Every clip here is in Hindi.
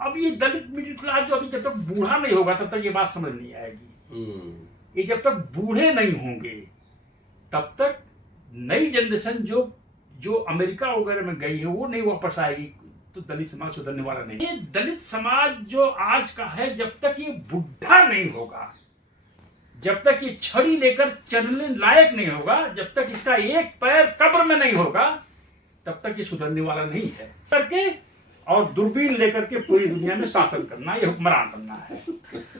अब ये दलित मिडिल क्लास जो अभी जब तक बूढ़ा नहीं होगा तब तक ये बात समझ नहीं आएगी। ये जब तक बूढ़े नहीं होंगे तब तक नई जनरेशन जो जो अमेरिका वगैरह में गई है वो नहीं वापस आएगी, तो दलित समाज सुधरने वाला नहीं। ये दलित समाज जो आज का है, जब तक ये बुढ़ा नहीं होगा, जब तक ये छड़ी लेकर चलने लायक नहीं होगा, जब तक इसका एक पैर कब्र में नहीं होगा, तब तक ये सुधरने वाला नहीं है। करके और दूरबीन लेकर के पूरी दुनिया में शासन करना, ये हुक्मरान बनना है।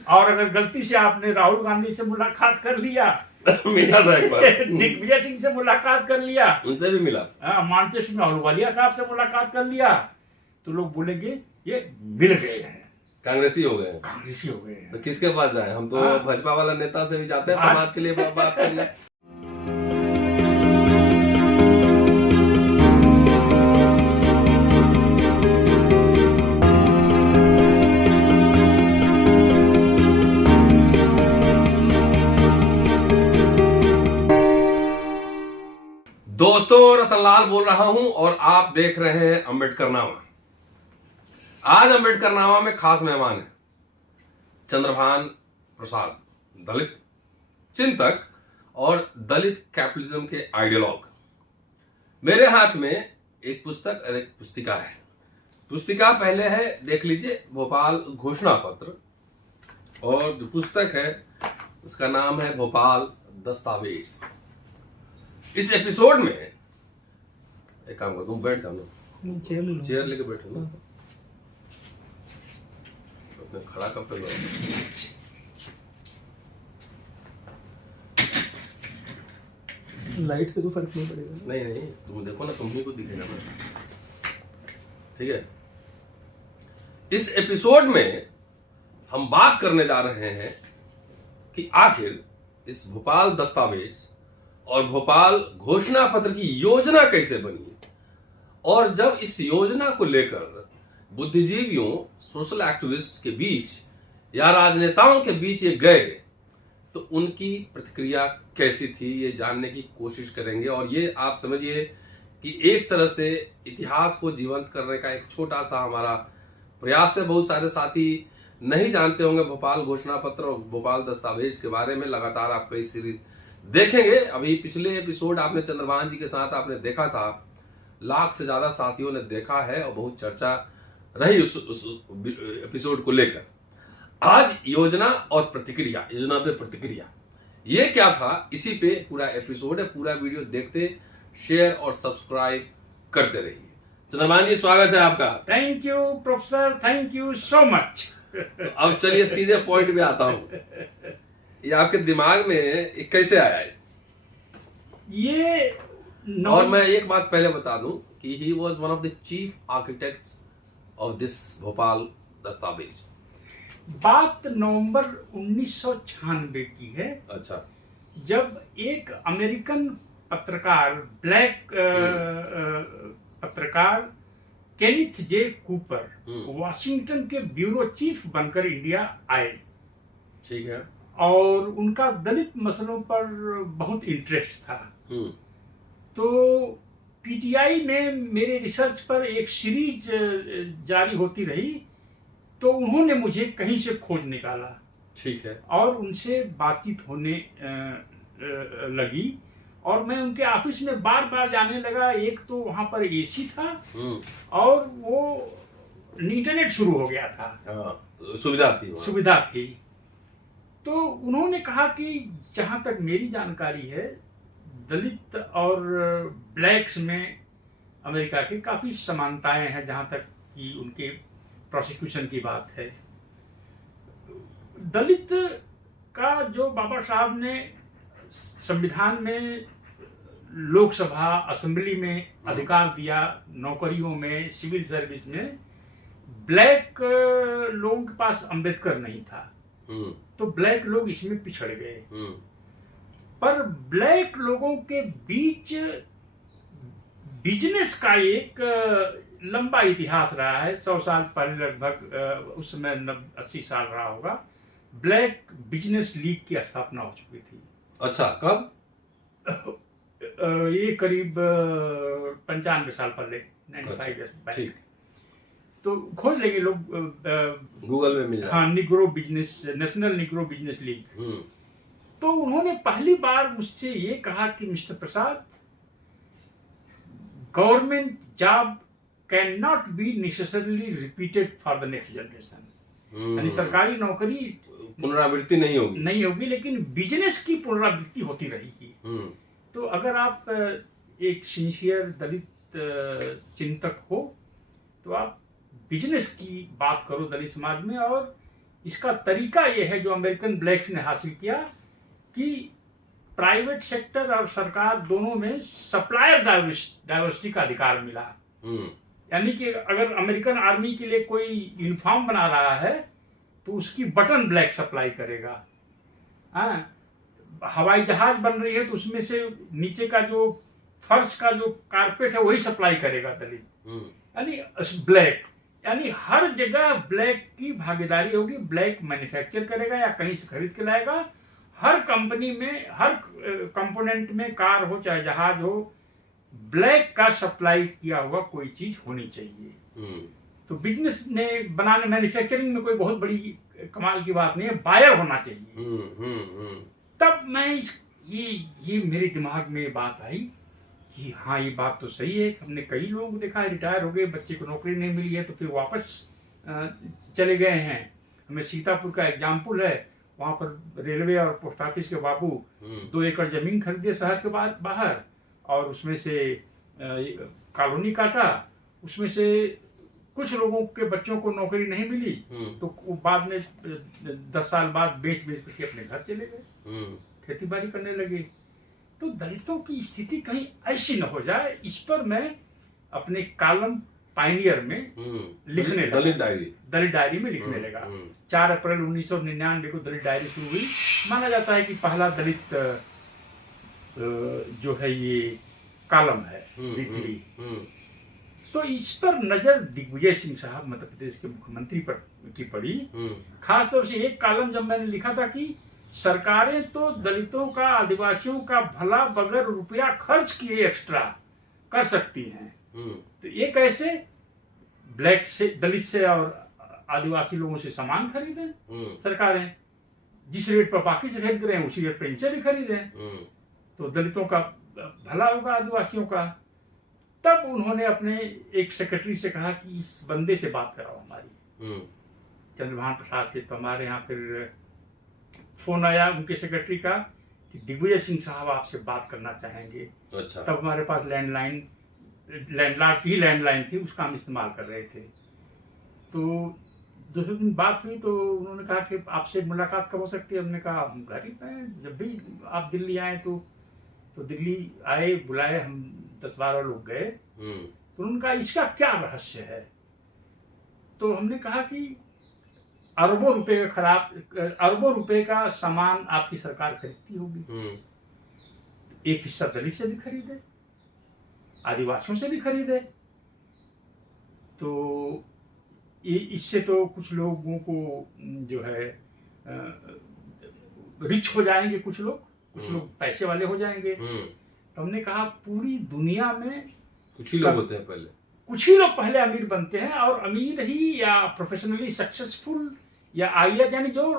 और अगर गलती से आपने राहुल गांधी से मुलाकात कर लिया, मिला था एक बार, दिग्विजय सिंह से मुलाकात कर लिया, उनसे भी मिला, मानते सिंह अहलूवालिया साहब से मुलाकात कर लिया, तो लोग बोलेंगे ये मिल गए हैं, कांग्रेसी हो गए, कांग्रेसी हो गए हैं। तो किसके पास जाए? हम तो भाजपा वाला नेता से भी जाते हैं समाज के लिए बात करने। दोस्तों, रतनलाल बोल रहा हूं और आप देख रहे हैं अम्बेडकरनामा। आज अम्बेडकरनामा में खास मेहमान है चंद्रभान प्रसाद, दलित चिंतक और दलित कैपिटलिज्म के आइडियोलॉग। मेरे हाथ में एक पुस्तक और एक पुस्तिका है। पुस्तिका पहले है, देख लीजिए, भोपाल घोषणा पत्र, और जो पुस्तक है उसका नाम है भोपाल दस्तावेज। इस एपिसोड में एक काम कर, तुम बैठ जाओ, चेयर लेके बैठो ना, अपने खड़ा कब कर लो। लाइट पे तो फर्क नहीं पड़ेगा। नहीं नहीं, तुम देखो ना, तुम ही को दिखेगा ना, ठीक है। इस एपिसोड में हम बात करने जा रहे हैं कि आखिर इस भोपाल दस्तावेज और भोपाल घोषणा पत्र की योजना कैसे बनी, और जब इस योजना को लेकर बुद्धिजीवियों, सोशल एक्टिविस्ट के बीच या राजनेताओं के बीच ये गए, तो उनकी प्रतिक्रिया कैसी थी, ये जानने की कोशिश करेंगे। और ये आप समझिए कि एक तरह से इतिहास को जीवंत करने का एक छोटा सा हमारा प्रयास है। बहुत सारे साथी नहीं जानते होंगे भोपाल घोषणा पत्र और भोपाल दस्तावेज के बारे में। लगातार आप कई सीरीज देखेंगे। अभी पिछले एपिसोड आपने चंद्रभान जी के साथ आपने देखा था, लाख से ज्यादा साथियों ने देखा है और बहुत चर्चा रही उस एपिसोड को लेकर। आज योजना और प्रतिक्रिया, योजना पे प्रतिक्रिया, ये क्या था, इसी पे पूरा एपिसोड है। पूरा वीडियो देखते, शेयर और सब्सक्राइब करते रहिए। चंद्रभान जी, स्वागत है आपका। Thank you professor, thank you so much. तो अब चलिए सीधे पॉइंट पे आता हूं। ये आपके दिमाग में ये कैसे आया है? ये और मैं एक बात पहले बता दूं कि he was one of the chief architects of this Bhopal दस्तावेज। बात नवंबर 1996 की है। अच्छा। जब एक अमेरिकन पत्रकार, ब्लैक पत्रकार केनिथ जे कूपर वाशिंगटन के ब्यूरो चीफ बनकर इंडिया आए। ठीक है। और उनका दलित मसलों पर बहुत इंटरेस्ट था। तो पीटीआई में मेरे रिसर्च पर एक सीरीज जारी होती रही, तो उन्होंने मुझे कहीं से खोज निकाला। ठीक है। और उनसे बातचीत होने लगी और मैं उनके ऑफिस में बार बार जाने लगा। एक तो वहां पर एसी था और वो इंटरनेट शुरू हो गया था, सुविधा थी। तो उन्होंने कहा कि जहां तक मेरी जानकारी है, दलित और ब्लैक्स में अमेरिका की काफी समानताएं हैं जहां तक कि उनके प्रोसिक्यूशन की बात है। दलित का जो बाबा साहब ने संविधान में, लोकसभा असेंबली में अधिकार दिया, नौकरियों में, सिविल सर्विस में, ब्लैक लोगों के पास अंबेडकर नहीं था, तो ब्लैक लोग इसमें पिछड़ गए। पर ब्लैक लोगों के बीच बिजनेस का एक लंबा इतिहास रहा है। 100 साल पहले लगभग, उस समय 80 साल रहा होगा, ब्लैक बिजनेस लीग की स्थापना हो चुकी थी। अच्छा, कब? ये करीब 95 साल पहले, 95 ईयर्स पहले। तो खोज लेंगे लोग, गूगल में मिल जाएगा। हाँ, Negro business, national Negro business league. तो उन्होंने पहली बार मुझसे ये कहा कि mister Prasad, government job can not be necessarily repeated for the next generation. यानी सरकारी नौकरी पुनरावृत्ति नहीं होगी, लेकिन बिजनेस की पुनरावृत्ति होती रहेगी। तो अगर आप एक सिंसियर दलित चिंतक हो तो आप बिजनेस की बात करो दलित समाज में, और इसका तरीका यह है जो अमेरिकन ब्लैक्स ने हासिल किया कि प्राइवेट सेक्टर और सरकार दोनों में सप्लायर डाइवर्सिटी का अधिकार मिला। यानी कि अगर अमेरिकन आर्मी के लिए कोई यूनिफॉर्म बना रहा है तो उसकी बटन ब्लैक सप्लाई करेगा। हवाई जहाज बन रही है तो उसमें से नीचे का जो फर्श का जो कारपेट है वही सप्लाई करेगा दलित, यानी ब्लैक। यानी हर जगह ब्लैक की भागीदारी होगी। ब्लैक मैन्युफैक्चर करेगा या कहीं से खरीद के लाएगा। हर कंपनी में, हर कंपोनेंट में, कार हो चाहे जहाज हो, ब्लैक का सप्लाई किया हुआ कोई चीज होनी चाहिए। तो बिजनेस में बनाने, मैन्युफैक्चरिंग में कोई बहुत बड़ी कमाल की बात नहीं है, बायर होना चाहिए। तब मैं ये मेरे दिमाग में ये बात आई कि हाँ, ये बात तो सही है। हमने कई लोगों को देखा है रिटायर हो गए, बच्चे को नौकरी नहीं मिली है तो फिर वापस चले गए हैं। हमें सीतापुर का एग्जाम्पल है, वहां पर रेलवे और पोस्ट ऑफिस के बाबू 2 एकड़ जमीन खरीदे शहर के बाहर, और उसमें से कॉलोनी काटा। उसमें से कुछ लोगों के बच्चों को नौकरी नहीं मिली तो वो बाद में 10 साल बाद बेच करके अपने घर चले गए, खेती बाड़ी करने लगे। तो दलितों की स्थिति कहीं ऐसी न हो जाए, इस पर मैं अपने कॉलम पायनियर में लिखने लगा, दलित डायरी में लिखने लगा। 4 अप्रैल 1999 को दलित डायरी शुरू हुई। माना जाता है कि पहला दलित जो है ये कॉलम है वीकली। तो इस पर नजर दिग्विजय सिंह साहब, मध्य प्रदेश के मुख्यमंत्री पर की पड़ी। खासतौर से एक कॉलम जब मैंने लिखा था कि सरकारें तो दलितों का, आदिवासियों का भला बगैर रुपया खर्च किए एक्स्ट्रा कर सकती हैं, तो ये कैसे ब्लैक से, दलित से और आदिवासी लोगों से सामान खरीदें सरकारें। जिस रेट पर बाकी से खरीद रहे हैं उसी रेट पर इनसे भी खरीदें, तो दलितों का भला होगा, आदिवासियों का। तब उन्होंने अपने एक सेक्रेटरी से कहा कि इस बंदे से बात कराओ हमारी, चंद्रभान प्रसाद से। तो हमारे यहाँ फिर फोन आया उनके सेक्रेटरी का कि दिग्विजय सिंह साहब आपसे बात करना चाहेंगे। अच्छा। तब हमारे पास लैंडलॉर्ड की लैंडलाइन थी, उसका हम इस्तेमाल कर रहे थे। तो दूसरे दिन बात हुई तो उन्होंने कहा कि आपसे मुलाकात कब हो सकती है। हमने कहा हम घर ही पे हैं, जब भी आप दिल्ली आए तो दिल्ली आए, बुलाए, हम 10-12 लोग गए। तो उन्होंने कहा इसका क्या रहस्य है। तो हमने कहा कि अरबों रुपए का सामान आपकी सरकार खरीदती होगी, एक हिस्सा दलित से भी खरीदे, आदिवासियों से भी खरीदे। तो इससे तो कुछ लोगों को जो है रिच हो जाएंगे, कुछ लोग पैसे वाले हो जाएंगे। तो हमने कहा पूरी दुनिया में कुछ ही लोग होते हैं पहले, कुछ ही लोग पहले अमीर बनते हैं, और अमीर ही या प्रोफेशनली सक्सेसफुल या आईएएस, यानी जो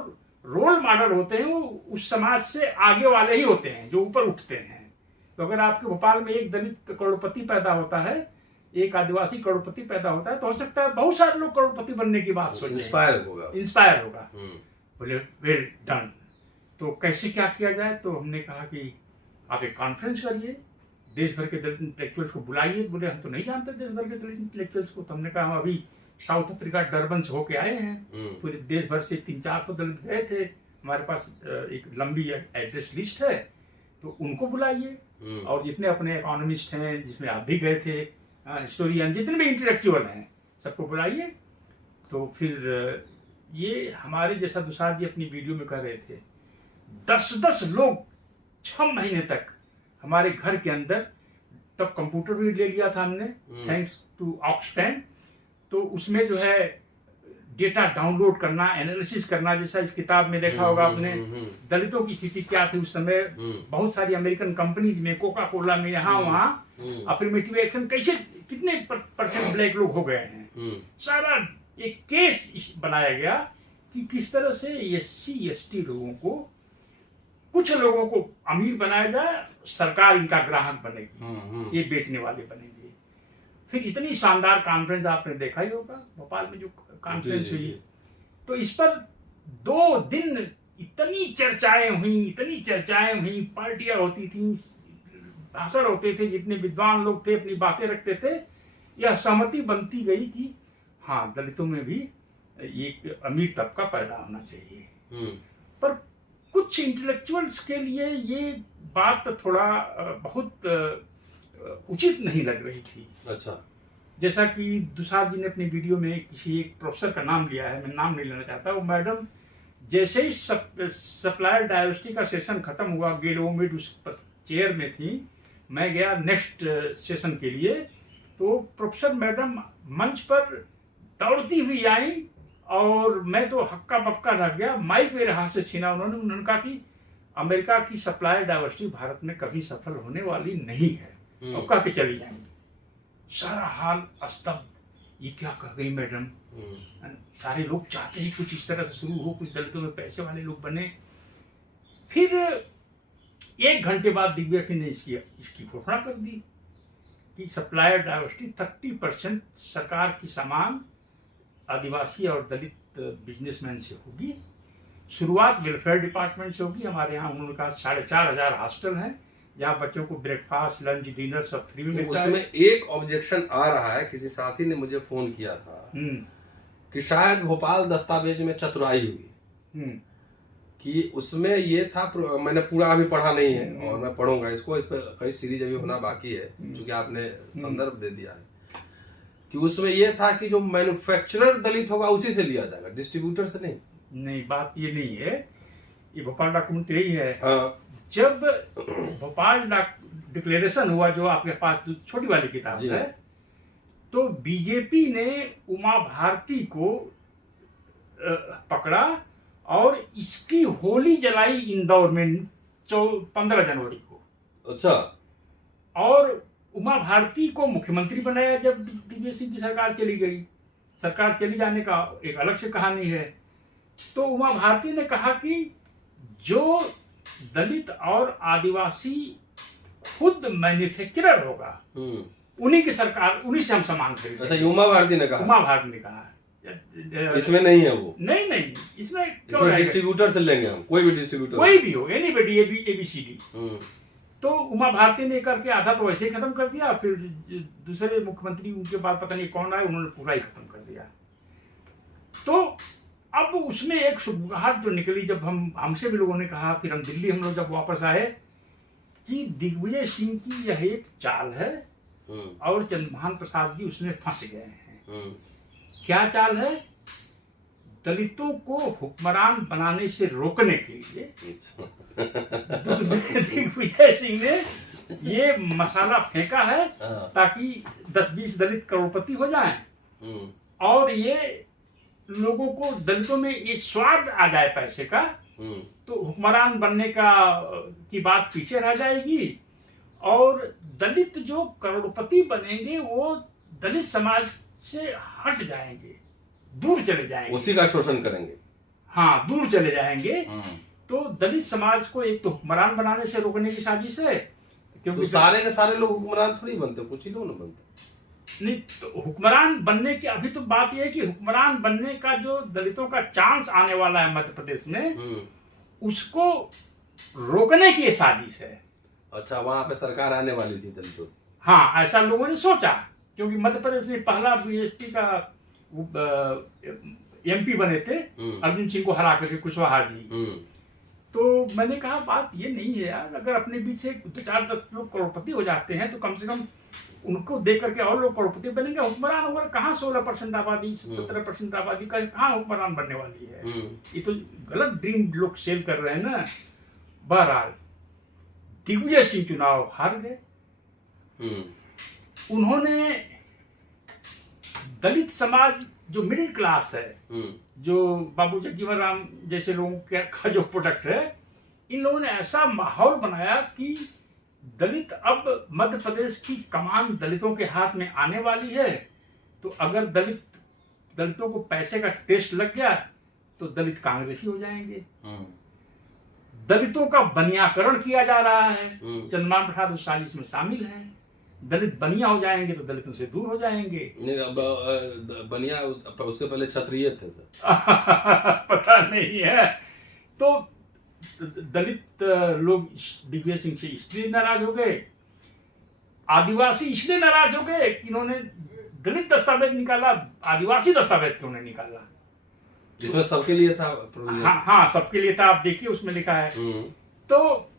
रोल मॉडल होते हैं वो उस समाज से आगे वाले ही होते हैं जो ऊपर उठते हैं। तो अगर आपके भोपाल में एक दलित करोड़पति पैदा होता है, एक आदिवासी करोड़पति पैदा होता है, तो हो सकता है बहुत सारे लोग करोड़पति बनने की बात सोचें, इंस्पायर होगा। बोले वेल डन। तो कैसे क्या किया जाए। तो हमने कहा कि आप एक कॉन्फ्रेंस करिए, देश भर के दलित इंटेलेक्चुअल्स को बुलाइए। बोले हम तो नहीं जानते देश भर के दलित इंटेलेक्चुअल्स को। तो हमने कहा हम अभी साउथ अफ्रीका डरबन से होके आए हैं, पूरे देश भर से 300-400 दलित गए थे, हमारे पास एक लंबी एड्रेस लिस्ट है, तो उनको बुलाइए। और जितने अपने इकोनॉमिस्ट हैं, जिसमें आप भी गए थे, हिस्टोरियन, जितने भी इंटेलेक्चुअल हैं, सबको बुलाइए। तो फिर ये हमारे जैसा दुसार जी अपनी वीडियो में कह रहे थे, 10-10 लोग 6 महीने तक हमारे घर के अंदर। तब कंप्यूटर भी ले लिया था हमने, थैंक्स टू ऑक्सफैम। तो उसमें जो है डेटा डाउनलोड करना, एनालिसिस करना, जैसा इस किताब में देखा होगा आपने, दलितों की स्थिति क्या थी उस समय। बहुत सारी अमेरिकन कंपनीज में, कोका कोला में, यहाँ वहाँ अफर्मेटिव एक्शन कैसे, कितने % ब्लैक लोग हो गए हैं। सारा एक केस बनाया गया कि किस तरह से SC/ST लोगों को, कुछ लोगों को अमीर बनाया जाए, सरकार इनका ग्राहक बनेगी, ये बेचने वाले बनेंगे। फिर इतनी शानदार कॉन्फ्रेंस आपने देखा ही होगा भोपाल में जो कॉन्फ्रेंस हुई, तो इस पर 2 दिन इतनी चर्चाएं हुई, पार्टियां होती थी, भाषण होते थे, जितने विद्वान लोग थे अपनी बातें रखते थे। यह सहमति बनती गई कि हाँ, दलितों में भी एक अमीर तबका पैदा होना चाहिए। पर कुछ इंटेलेक्चुअल्स के लिए ये बात थोड़ा बहुत उचित नहीं लग रही थी। अच्छा। जैसा कि दुसाद जी ने अपनी वीडियो में किसी एक प्रोफेसर का नाम लिया है, मैं नाम नहीं लेना चाहता, वो मैडम जैसे ही सप्लायर डायवर्सिटी का सेशन खत्म हुआ, गेलोमिड उस चेयर में थी, मैं गया नेक्स्ट सेशन के लिए, तो प्रोफेसर मैडम मंच पर दौड़ती हुई आई और मैं तो हक्का बक्का रह गया। माइक मेरे हाथ से छीना उन्होंने कहा कि अमेरिका की सप्लायर डायवर्सिटी भारत में कभी सफल होने वाली नहीं है और कह के चली जाएंगी। सारा हाल स्तब्ध। ये क्या कह गई मैडम? सारे लोग चाहते हैं कुछ इस तरह से शुरू हो, कुछ दलितों में पैसे वाले लोग बने। फिर 1 घंटे बाद दिग्विजय ने इसकी घोषणा कर दी कि सप्लायर डायवर्सिटी 30% सरकार की सामान आदिवासी और दलित बिजनेसमैन से होगी। शुरुआत वेलफेयर डिपार्टमेंट से होगी। हमारे यहाँ उन्होंने कहा 4,500 हॉस्टल हैं जहाँ बच्चों को ब्रेकफास्ट, लंच, डिनर सब फ्री में मिलता है। उसमें एक ऑब्जेक्शन आ रहा है, किसी साथी ने मुझे फोन किया था कि शायद भोपाल दस्तावेज में चतुराई हुई, कि उसमें ये था, मैंने पूरा अभी पढ़ा नहीं है और मैं पढ़ूंगा इसको, इस पर कई सीरीज अभी होना बाकी है, क्योंकि आपने संदर्भ दे दिया है, कि उसमें ये था कि जो मैन्युफैक्चरर दलित होगा उसी से लिया जाएगा, डिस्ट्रीब्यूटर से नहीं। बात ये नहीं है, ये भोपाल डॉक्यूमेंट यही है। हाँ। जब भोपाल डिक्लेरेशन हुआ, जो आपके पास छोटी वाली किताब है, तो बीजेपी ने उमा भारती को पकड़ा और इसकी होली जलाई इंदौर में 15 जनवरी को। अच्छा। और उमा भारती को मुख्यमंत्री बनाया जब दिग्विजय सिंह की सरकार चली गई। सरकार चली जाने का एक अलग से कहानी है। तो उमा भारती ने कहा कि जो दलित और आदिवासी खुद मैन्युफैक्चरर होगा, उन्हीं की सरकार, उन्हीं से हम सामान खरीदेंगे। अच्छा, उमा भारती ने कहा? उमा भारती ने कहा। इसमें नहीं है वो? नहीं, इसमें डिस्ट्रीब्यूटर से लेंगे हम, कोई भी डिस्ट्रीब्यूटर, कोई भी हो, एनीबॉडी, ABCD। तो उमा भारती ने करके आधा तो वैसे ही खत्म कर दिया, फिर दूसरे मुख्यमंत्री उनके बाद पता नहीं कौन आए, उन्होंने पूरा ही खत्म कर दिया। तो अब उसमें एक शुरुआत जो निकली, जब हमसे भी लोगों ने कहा, फिर हम दिल्ली हम लोग जब वापस आए, कि दिग्विजय सिंह की यह एक चाल है और चंद्रभान प्रसाद जी उसमें फंस गए हैं। क्या चाल है? दलितों को हुक्मरान बनाने से रोकने के लिए दिग्विजय सिंह ने ये मसाला फेंका है, ताकि 10-20 दलित करोड़पति हो जाएं और ये लोगों को, दलितों में ये स्वाद आ जाए पैसे का, तो हुक्मरान बनने की बात पीछे रह जाएगी और दलित जो करोड़पति बनेंगे वो दलित समाज से हट जाएंगे, दूर चले जाएंगे, उसी का शोषण करेंगे। हाँ, दूर चले जाएंगे। तो दलित समाज को एक तो हुक्मरान बनाने से रोकने की साजिश है, क्योंकि तो सारे के सारे लोग हुक्मरान थोड़ी बनते, कुछ ही लोग ना बनते। नहीं, तो हुक्मरान बनने की अभी तो बात यह है कि हुक्मरान बनने का जो दलितों का चांस आने वाला है मध्य प्रदेश में, उसको रोकने की ये साजिश है। अच्छा, वहां पे सरकार आने वाली थी दलितों? हाँ, ऐसा लोगों ने सोचा, क्योंकि मध्य प्रदेश में पहला बीएसपी का MP बने थे अर्जुन सिंह को हरा करके, कुशवाहा जी। तो मैंने कहा बात ये नहीं है यार, अगर अपने बीच से 2-4-10 लोग करोड़पति हो जाते हैं तो कम से कम उनको देख करके और लोग करोड़पति बनेंगे। हुक्मरान होगा कहाँ 16% आबादी, 17% आबादी का कहाँ हुक्मरान बनने वाली है? ये तो गलत ड्रीम लोग सेल कर रहे हैं ना। बहरहाल दिग्विजय सिंह चुनाव हार गए। उन्होंने दलित समाज, जो मिडिल क्लास है, जो बाबू जगजीवन राम जैसे लोगों का जो प्रोडक्ट है, इन लोगों ने ऐसा माहौल बनाया कि दलित, अब मध्य प्रदेश की कमान दलितों के हाथ में आने वाली है, तो अगर दलितों को पैसे का टेस्ट लग गया तो दलित कांग्रेसी हो जाएंगे। दलितों का बनियाकरण किया जा रहा है, चंद्रमान प्रसाद उस साजिश में शामिल है। दलित बनिया हो जाएंगे तो दलितों से दूर हो जाएंगे। बनिया उसके पहले क्षत्रिय थे पता नहीं है। तो दलित लोग दिग्विजय सिंह से इसलिए नाराज हो गए, आदिवासी इसलिए नाराज हो गए कि इन्होंने दलित दस्तावेज निकाला, आदिवासी दस्तावेज क्यों नहीं निकाला, जिसमें सबके लिए था। हाँ सबके लिए था। आप देखिए उसमें लिखा है। तो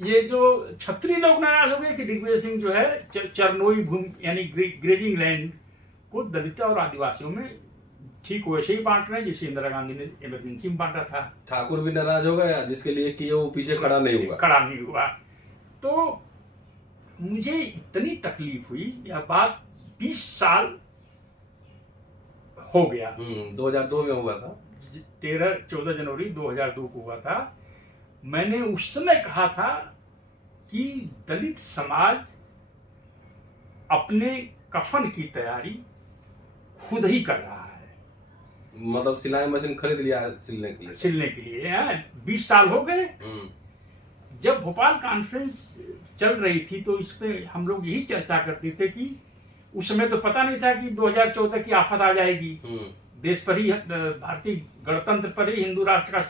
ये जो क्षत्रिय लोग नाराज हो गए कि दिग्विजय सिंह जो है चरनोई भूमि यानी ग्रेजिंग लैंड को दलित और आदिवासियों में ठीक वैसे ही बांट रहे हैं जैसे इंदिरा गांधी ने इमरजेंसी में बांटा था। ठाकुर भी नाराज हो गया, जिसके लिए किए वो पीछे खड़ा नहीं हुआ। तो मुझे इतनी तकलीफ हुई, यह बात 20 साल हो गया। 2002 में हुआ था, 14 जनवरी 2002 को हुआ था। मैंने उस समय कहा था कि दलित समाज अपने कफन की तैयारी खुद ही कर रहा है। मतलब सिलाई मशीन खरीद लिया है सिलने के लिए। 20 साल हो गए। जब भोपाल कॉन्फ्रेंस चल रही थी तो इसमें हम लोग यही चर्चा करते थे कि उस समय तो पता नहीं था कि 2014 की आफत आ जाएगी, देश पर ही, भारतीय गणतंत्र पर ही हिंदू राष्ट्र का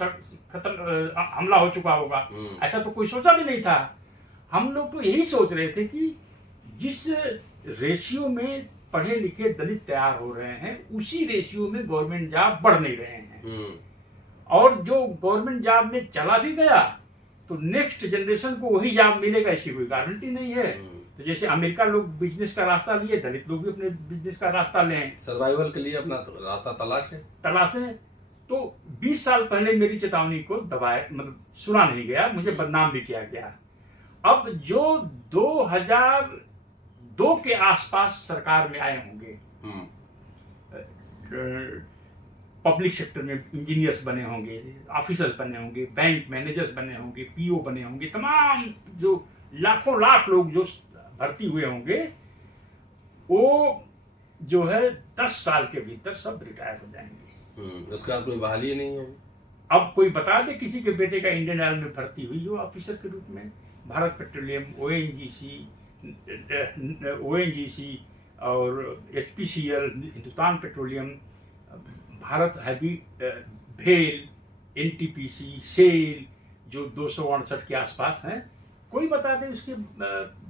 खत्म हमला हो चुका होगा। ऐसा तो कोई सोचा भी नहीं था। हम लोग तो यही सोच रहे थे कि जिस रेशियो में पढ़े लिखे दलित तैयार हो रहे हैं उसी रेशियो में गवर्नमेंट जॉब बढ़ नहीं रहे हैं, और जो गवर्नमेंट जॉब में चला भी गया तो नेक्स्ट जनरेशन को वही जॉब मिलेगा ऐसी कोई गारंटी नहीं है। तो जैसे अमेरिका लोग बिजनेस का रास्ता लिए, दलित लोग भी अपने बिजनेस का रास्ता लें, सर्वाइवल के लिए अपना रास्ता तलाशें। तो 20 साल पहले मेरी चेतावनी को दबाया, मतलब सुना नहीं गया, मुझे बदनाम भी किया गया। अब जो 2002 के आसपास सरकार में आए होंगे, पब्लिक सेक्टर में इंजीनियर्स बने होंगे, ऑफिसर्स बने होंगे, बैंक मैनेजर्स बने होंगे, पीओ बने होंगे, तमाम जो लाखों लाख लोग जो भर्ती हुए होंगे, वो जो है 10 साल के भीतर सब रिटायर हो जाएंगे। उसके बाद कोई बहाली नहीं होगी। अब कोई बता दे किसी के बेटे का इंडियन ऑयल में भर्ती हुई हो ऑफिसर के रूप में, भारत पेट्रोलियम, ओएनजीसी और HPCL, Hindustan petroleum, Bharat heavy, भेल, एनटीपीसी, सेल, जो 268 के आसपास हैं, कोई बता दे उसके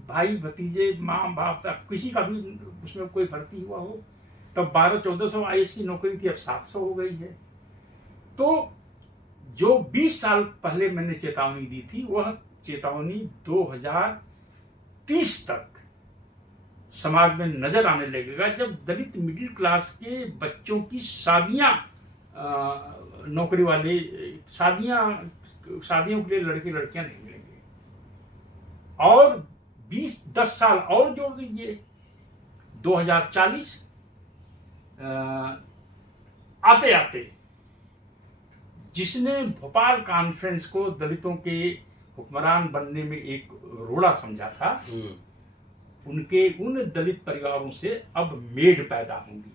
भाई भतीजे, माँ बाप, किसी का भी उसमें कोई भर्ती हुआ हो। तब 1200-1400 आईएएस की नौकरी थी, अब 700 हो गई है। तो जो 20 साल पहले मैंने चेतावनी दी थी वह चेतावनी 2030 तक समाज में नजर आने लगेगा, जब दलित मिडिल क्लास के बच्चों की शादियां, नौकरी वाले शादियों के लिए लड़के लड़कियां नहीं मिलेंगे। और 10 साल और जोड़ दीजिए, 2040 आते आते जिसने भोपाल कॉन्फ्रेंस को दलितों के हुक्मरान बनने में एक रोड़ा समझा था, उनके उन दलित परिवारों से अब मेड पैदा होंगी।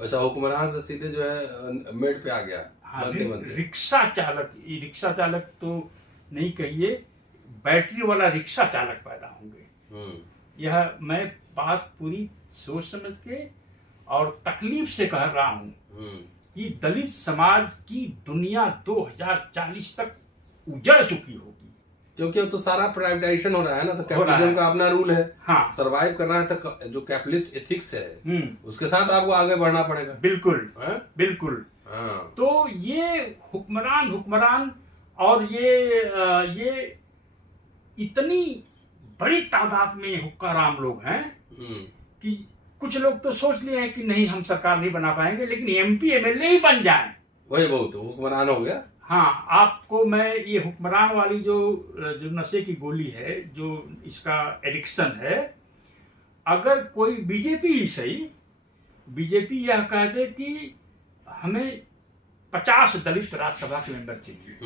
अच्छा, हुक्मरान से सीधे जो है मेड पे आ गया। हाँ, रिक्शा चालक तो नहीं कहिए, बैटरी वाला रिक्शा चालक पैदा होंगे। यह मैं बात पूरी सोच समझ के और तकलीफ से कह रहा हूं कि दलित समाज की दुनिया 2040 तक उजड़ चुकी होगी, क्योंकि अब तो सारा प्राइवेटाइजेशन हो रहा है ना, तो कैपिटलिज्म का अपना रूल है। हाँ, सरवाइव करना है तो जो कैपिटलिस्ट एथिक्स है उसके साथ आपको आगे बढ़ना पड़ेगा। बिल्कुल। हाँ। तो ये हुक्मरान और ये इतनी बड़ी तादाद में हुक्काराम लोग हैं कि कुछ लोग तो सोच लिए हैं कि नहीं हम सरकार नहीं बना पाएंगे, लेकिन एमपी एमएलए ही बन जाएं, वही बहुत हुक्मरान हो गया। हाँ, आपको मैं ये हुक्मरान वाली जो नशे की गोली है, जो इसका एडिक्शन है, अगर कोई बीजेपी ही सही, बीजेपी यह कह दे कि हमें 50 दलित राज्यसभा के मेंबर चाहिए,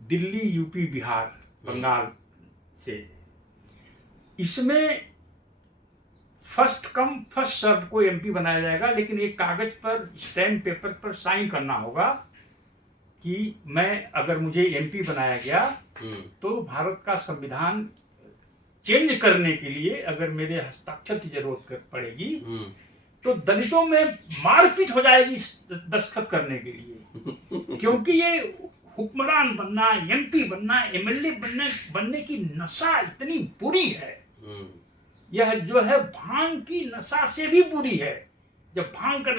दिल्ली, यूपी, बिहार, बंगाल से, इसमें फर्स्ट कम फर्स्ट सर्व को एमपी बनाया जाएगा, लेकिन एक कागज पर स्टैम्प पेपर पर साइन करना होगा कि मैं, अगर मुझे एमपी बनाया गया तो भारत का संविधान चेंज करने के लिए अगर मेरे हस्ताक्षर की जरूरत पड़ेगी तो दलितों में मारपीट हो जाएगी दस्तखत करने के लिए, क्योंकि ये हुक्मरान बनना, एमपी बनना, एमएलए बनने की नशा इतनी बुरी है। यह जो है भांग की नशा से भी बुरी है। जब भांग का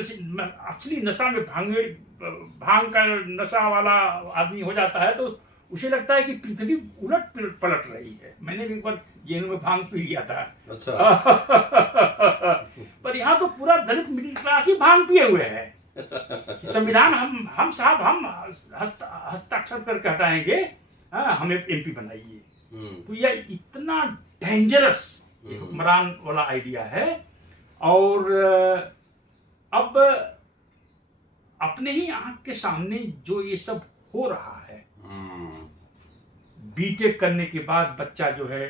असली नशा में भांग का नशा वाला आदमी हो जाता है तो उसे लगता है कि पृथ्वी उलट पलट रही है। मैंने भी एक बार जेल में भांग पी लिया था। अच्छा। पर यहाँ तो पूरा दलित मिडिल क्लास ही भांग पिए हुए है। संविधान हम साहब हम हस्ताक्षर करके हटाएंगे, हमें एमपी बनाइए। तो यह इतना डेंजरस हुक्मरान वाला आइडिया है। और अब अपने ही आंख के सामने जो ये सब हो रहा है, बीटेक करने के बाद बच्चा जो है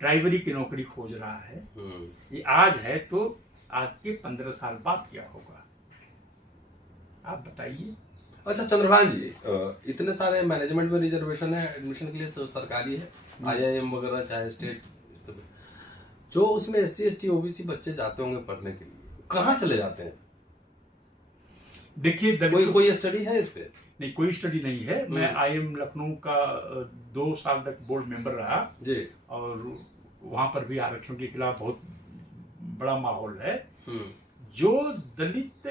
ड्राइवरी की नौकरी खोज रहा है, ये आज है तो आज के 15 साल बाद क्या होगा, आप बताइए। अच्छा चंद्रभान जी, इतने सारे मैनेजमेंट में रिजर्वेशन है, एडमिशन के लिए सरकारी है, आईआईएम वगैरह चाहे स्टेट, जो उसमें एससी एसटी ओबीसी बच्चे जाते होंगे पढ़ने के लिए, कहाँ चले जाते हैं? देखिए कोई स्टडी है इस पे? नहीं, कोई स्टडी नहीं है। मैं आईएम लखनऊ का 2 साल तक बोर्ड मेंबर रहा जी, और वहां पर भी आरक्षण के खिलाफ बहुत बड़ा माहौल है। जो दलित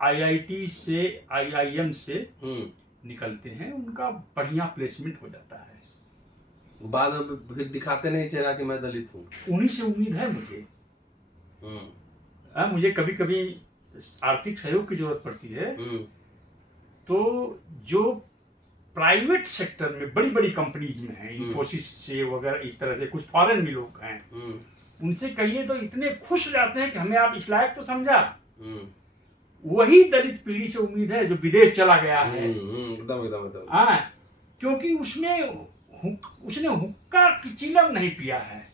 आईआईटी से, आईआईएम से निकलते हैं उनका बढ़िया प्लेसमेंट हो जाता है। बाद में फिर दिखाते नहीं चेहरा कि मैं दलित हूँ। उन्हीं से उम्मीद है मुझे। मुझे कभी कभी आर्थिक सहयोग की जरूरत पड़ती है तो जो प्राइवेट सेक्टर में बड़ी बड़ी कंपनीज में हैं, इन्फोसिस से वगैरह, इस तरह से कुछ फॉरेन भी लोग हैं, उनसे कहिए तो इतने खुश हो जाते हैं कि हमें आप इस लायक तो समझा। वही दलित पीढ़ी से उम्मीद है जो विदेश चला गया है। क्योंकि उसने हुक्का की चिलम नहीं पिया है।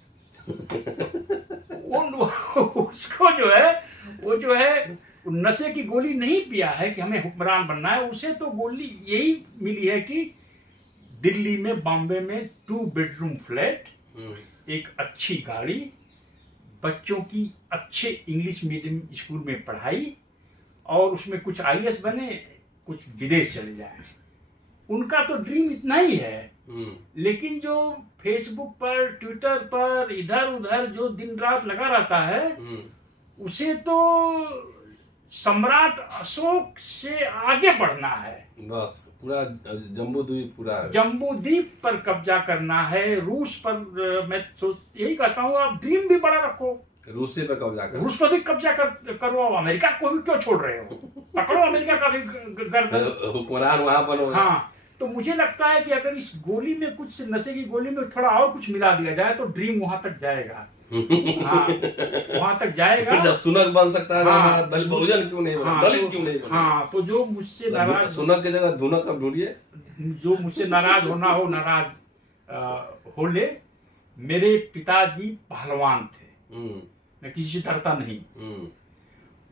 उसको जो है नशे की गोली नहीं पिया है कि हमें हुक्मरान बनना है। उसे तो गोली यही मिली है कि दिल्ली में, बॉम्बे में 2 बेडरूम फ्लैट, एक अच्छी गाड़ी, बच्चों की अच्छे इंग्लिश मीडियम स्कूल में पढ़ाई, और उसमें कुछ आईएएस बने, कुछ विदेश चले जाएं। उनका तो ड्रीम इतना ही है। लेकिन जो फेसबुक पर, ट्विटर पर, इधर उधर जो दिन रात लगा रहता है, उसे तो सम्राट अशोक से आगे बढ़ना है। बस पूरा जम्बूद्वीप पर कब्जा करना है, रूस पर। मैं यही कहता हूँ, आप ड्रीम भी बड़ा रखो, रूस पे कब्जा करो, रूस पर भी कब्जा करो। अमेरिका को भी क्यों छोड़ रहे हो? पकड़ो अमेरिका का भी गर्दन, हुक्मरान वहां बनो। हाँ, तो मुझे लगता है कि अगर इस गोली में कुछ, नशे की गोली में थोड़ा और कुछ मिला दिया जाए तो ड्रीम वहां तक जाएगा। हाँ, वहां तक जाएगा। जब सुनक बन सकता है, हाँ, दलित बहुजन क्यों नहीं बना? दलित क्यों नहीं बना? हाँ, तो जो मुझसे नाराज, सुनक की जगह धुनक अब ढूंढिए। जो मुझसे नाराज होना हो, नाराज हो ले। मेरे पिताजी पहलवान थे, मैं किसी से डरता नहीं।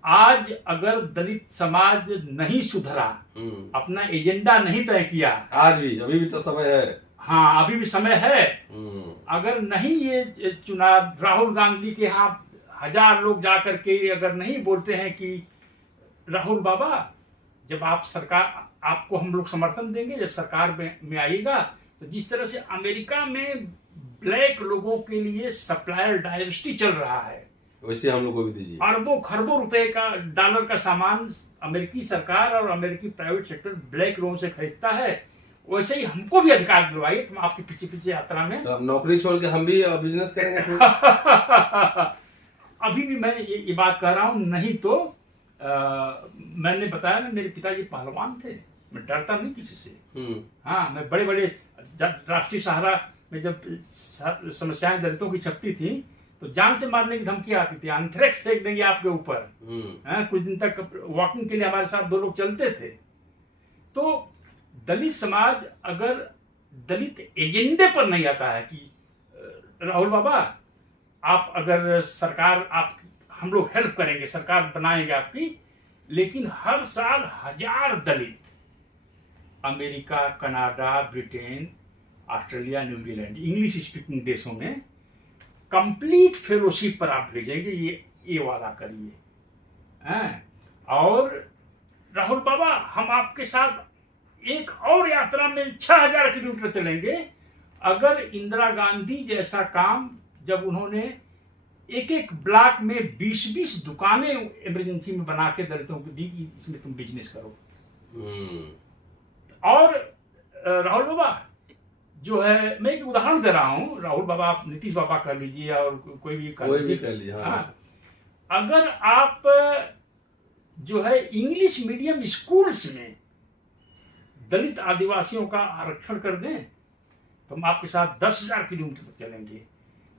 आज अगर दलित समाज नहीं सुधरा, अपना एजेंडा नहीं तय किया, आज भी, अभी भी तो समय है। हाँ, अभी भी समय है। अगर नहीं ये चुनाव, राहुल गांधी के यहाँ 1000 लोग जाकर के अगर नहीं बोलते हैं कि राहुल बाबा, जब आप सरकार, आपको हम लोग समर्थन देंगे, जब सरकार में आएगा तो जिस तरह से अमेरिका में ब्लैक लोगों के लिए सप्लायर डायवर्सिटी चल रहा है, वैसे हम लोग को भी दीजिए। अरबों खरबों रुपए का, डॉलर का सामान अमेरिकी सरकार और अमेरिकी प्राइवेट सेक्टर ब्लैक लोगों से खरीदता है, वैसे ही हमको भी अधिकार दिलवाइए। तुम आपके पीछे पीछे यात्रा में, तो अब नौकरी छोड़ के हम भी बिजनेस करेंगे। अभी भी मैं ये बात कह रहा हूँ, नहीं तो मैंने बताया ना, मेरे पिताजी पहलवान थे, मैं डरता नहीं किसी से। हाँ, मैं बड़े बड़े, राष्ट्रीय सहारा में जब समस्याएं दलितों की छपती थी तो जान से मारने की धमकी आती थी, एंथ्रेक्स फेंक देंगे आपके ऊपर। कुछ दिन तक वॉकिंग के लिए हमारे साथ 2 लोग चलते थे। तो दलित समाज अगर दलित एजेंडे पर नहीं आता है कि राहुल बाबा आप अगर सरकार, आप हम लोग हेल्प करेंगे, सरकार बनाएंगे आपकी, लेकिन हर साल 1000 Dalit America, Canada, Britain, Australia, New Zealand, English speaking देशों में कंप्लीट फेलोशिप पर आप भेजेंगे, ये वादा करिए हैं। और राहुल बाबा, हम आपके साथ एक और यात्रा में 6000 किलोमीटर चलेंगे। अगर इंदिरा गांधी जैसा काम जब उन्होंने एक ब्लॉक में 20-20 दुकानें इमरजेंसी में बना के दलितों को दी कि इसमें तुम बिजनेस करो। और राहुल बाबा जो है, मैं एक उदाहरण दे रहा हूं, राहुल बाबा, आप नीतीश बाबा कर लीजिए और कोई भी कर लीजिए। हाँ, अगर आप जो है इंग्लिश मीडियम स्कूल्स में दलित आदिवासियों का आरक्षण कर दें तो हम आपके साथ 10,000 किलोमीटर तक चलेंगे।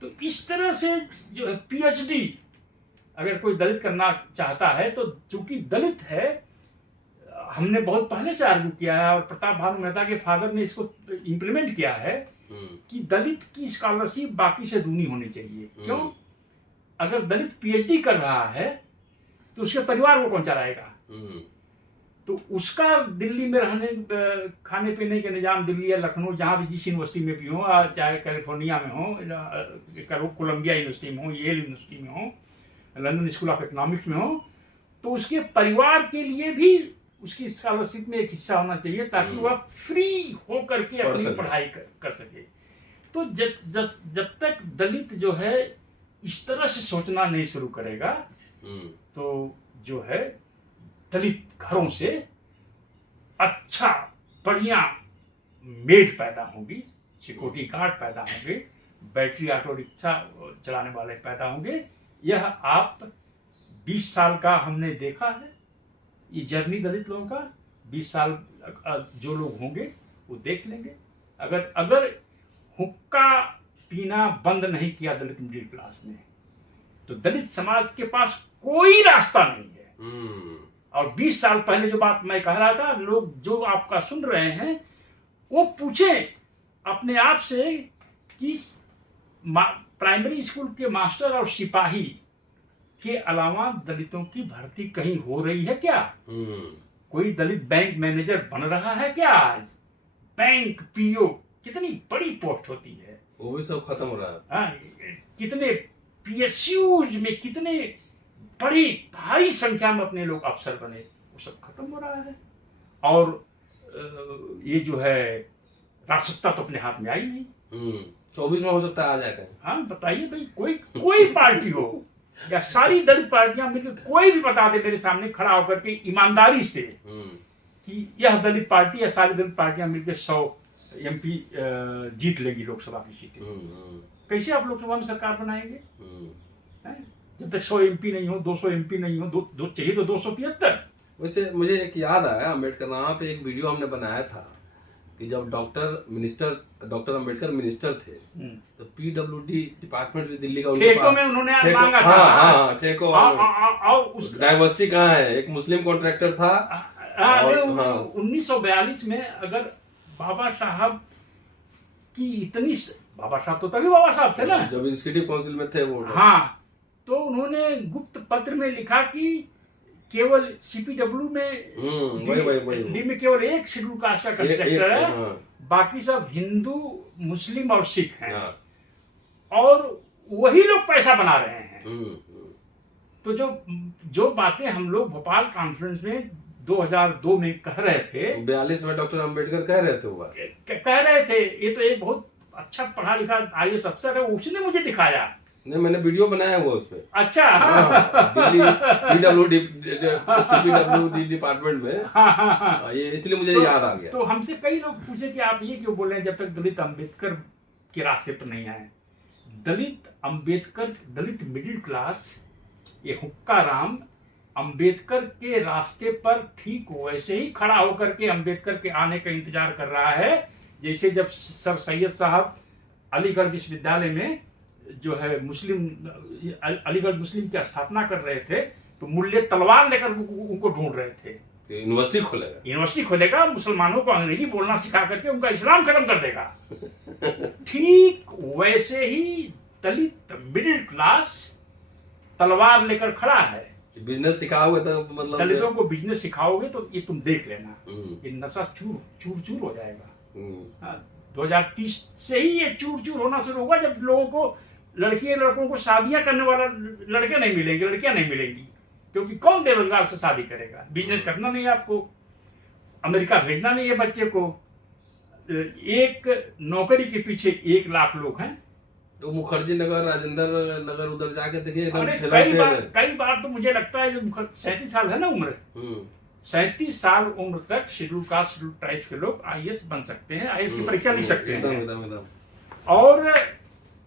तो इस तरह से जो है पीएचडी अगर कोई दलित करना चाहता है, तो चूंकि दलित है, हमने बहुत पहले से आर्ग्यू किया है और प्रताप भानु मेहता के फादर ने इसको इम्प्लीमेंट किया है कि दलित की स्कॉलरशिप बाकी से दूनी होनी चाहिए। क्यों? अगर दलित पीएचडी कर रहा है तो उसके परिवार को कौन चलाएगा? तो उसका दिल्ली में रहने, खाने पीने के निजाम, दिल्ली या लखनऊ, जहां भी जिस यूनिवर्सिटी में भी हो, चाहे कैलिफोर्निया में हो, कोलंबिया यूनिवर्सिटी में हो, येल यूनिवर्सिटी में हो, लंदन स्कूल ऑफ इकोनॉमिक्स में हो, तो उसके परिवार के लिए भी उसकी स्कॉलरशिप में एक हिस्सा होना चाहिए ताकि वह फ्री हो करके अपनी पढ़ाई कर सके। तो जब तक दलित जो है इस तरह से सोचना नहीं शुरू करेगा, तो जो है दलित घरों से अच्छा बढ़िया मेड पैदा होगी, सिक्योरिटी गार्ड पैदा होंगे, बैटरी ऑटो रिक्शा चलाने वाले पैदा होंगे। यह आप 20 साल का हमने देखा है, ये जर्नी दलित लोगों का 20 साल जो लोग होंगे वो देख लेंगे। अगर हुक्का पीना बंद नहीं किया दलित मिडिल क्लास ने, तो दलित समाज के पास कोई रास्ता नहीं है। और 20 साल पहले जो बात मैं कह रहा था, लोग जो आपका सुन रहे हैं वो पूछें अपने आप से कि प्राइमरी स्कूल के मास्टर और सिपाही के अलावा दलितों की भर्ती कहीं हो रही है क्या? कोई दलित बैंक मैनेजर बन रहा है क्या? आज बैंक पीओ कितनी बड़ी पोस्ट होती है, वो भी सब खत्म हो रहा है। कितने पीएसयूज में कितने बड़ी भारी संख्या में अपने लोग अफसर बने, वो सब खत्म हो रहा है। और ये जो है राष्ट्रसत्ता तो अपने हाथ में आई नहीं। 24 में हो सकता है आ जाएगा। हाँ बताइए भाई, कोई पार्टी हो या सारी दलित पार्टियां मिलकर कोई भी बता दे मेरे सामने खड़ा होकर के ईमानदारी से कि यह दलित पार्टी या सारी दलित पार्टियां मिलकर 100 एमपी जीत लेगी लोकसभा की सीटें। कैसे आप लोकसभा में सरकार बनाएंगे? जब तक 100 एमपी नहीं हो, 200 एमपी नहीं हो, दो चाहिए तो 275। वैसे मुझे एक याद आया, अम्बेडकर नाम पे एक वीडियो हमने बनाया था कि जब डॉक्टर अम्बेडकर मिनिस्टर थे तो पीडब्ल्यूडी डिपार्टमेंट भी दिल्ली का ठेकों में उन्होंने मांगा था। हाँ, ठेकों। और उस डाइवर्सिटी कहाँ है? एक मुस्लिम कॉन्ट्रैक्टर था। 1942 में अगर बाबा साहब की इतनी, बाबा साहब तो तभी बाबा साहब थे ना, जब एग्जीक्यूटिव काउंसिल में थे वो। हाँ, तो उन्होंने गुप्त पत्र में लिखा कि केवल सीपीडब्ल्यू में डी में केवल एक शेड्यूल कास्ट का कंट्रैक्टर है, बाकी सब हिंदू, मुस्लिम और सिख हैं। और वही लोग पैसा बना रहे हैं। तो जो बातें हम लोग भोपाल कॉन्फ्रेंस में 2002 में कह रहे थे, 42 में डॉक्टर अम्बेडकर कह रहे थे, ये तो एक बहुत अच्छा पढ़ा लिखा आईएएस अफसर है, उसने मुझे दिखाया। नहीं, मैंने वीडियो बनाया हुआ उसपे। अच्छा। दिल्ली सीपीडब्ल्यूडी डिपार्टमेंट में। ये इसलिए मुझे याद आ गया। तो हमसे कई लोग पूछे कि आप ये क्यों बोल रहे हैं जब तक दलित अंबेडकर के रास्ते पर नहीं आए। दलित अंबेडकर, दलित मिडिल क्लास, ये हुक्का राम अंबेडकर के रास्ते पर ठीक वैसे ही खड़ा होकर के अंबेडकर के आने का इंतजार कर रहा है, जैसे जब सर सैयद साहब अलीगढ़ विश्वविद्यालय में जो है अलीगढ़ मुस्लिम की स्थापना कर रहे थे, तो मुल्ले तलवार लेकर उनको ढूंढ रहे थे। यूनिवर्सिटी खोलेगा, मुसलमानों को अंग्रेजी बोलना सिखा करके उनका इस्लाम खत्म कर देगा। ठीक वैसे ही दलित मिडिल क्लास तलवार लेकर खड़ा है। बिजनेस सिखाओगे तो मतलब दलितों को बिजनेस सिखाओगे तो ये तुम देख लेना, ये नशा चूर चूर चूर हो जाएगा। 2030 से ही ये चूर चूर होना शुरू होगा, जब लोगों को लड़कियां लड़कों को शादियां करने वाला लड़के नहीं मिलेंगे, लड़कियां नहीं मिलेंगी, क्योंकि कौन बेरोजगार से शादी करेगा? बिजनेस करना नहीं है आपको, अमेरिका भेजना नहीं है बच्चे को, एक नौकरी के पीछे 1 लाख लोग हैं। तो मुखर्जी नगर, राजेंद्र नगर उधर जाके देखिए कई बार तो मुझे लगता है, जो 37 साल है ना उम्र, 37 साल उम्र तक शेड्यूल कास्ट शेड्यूल ट्राइब के लोग IAS बन सकते हैं, IAS की परीक्षा लिख सकते हैं। और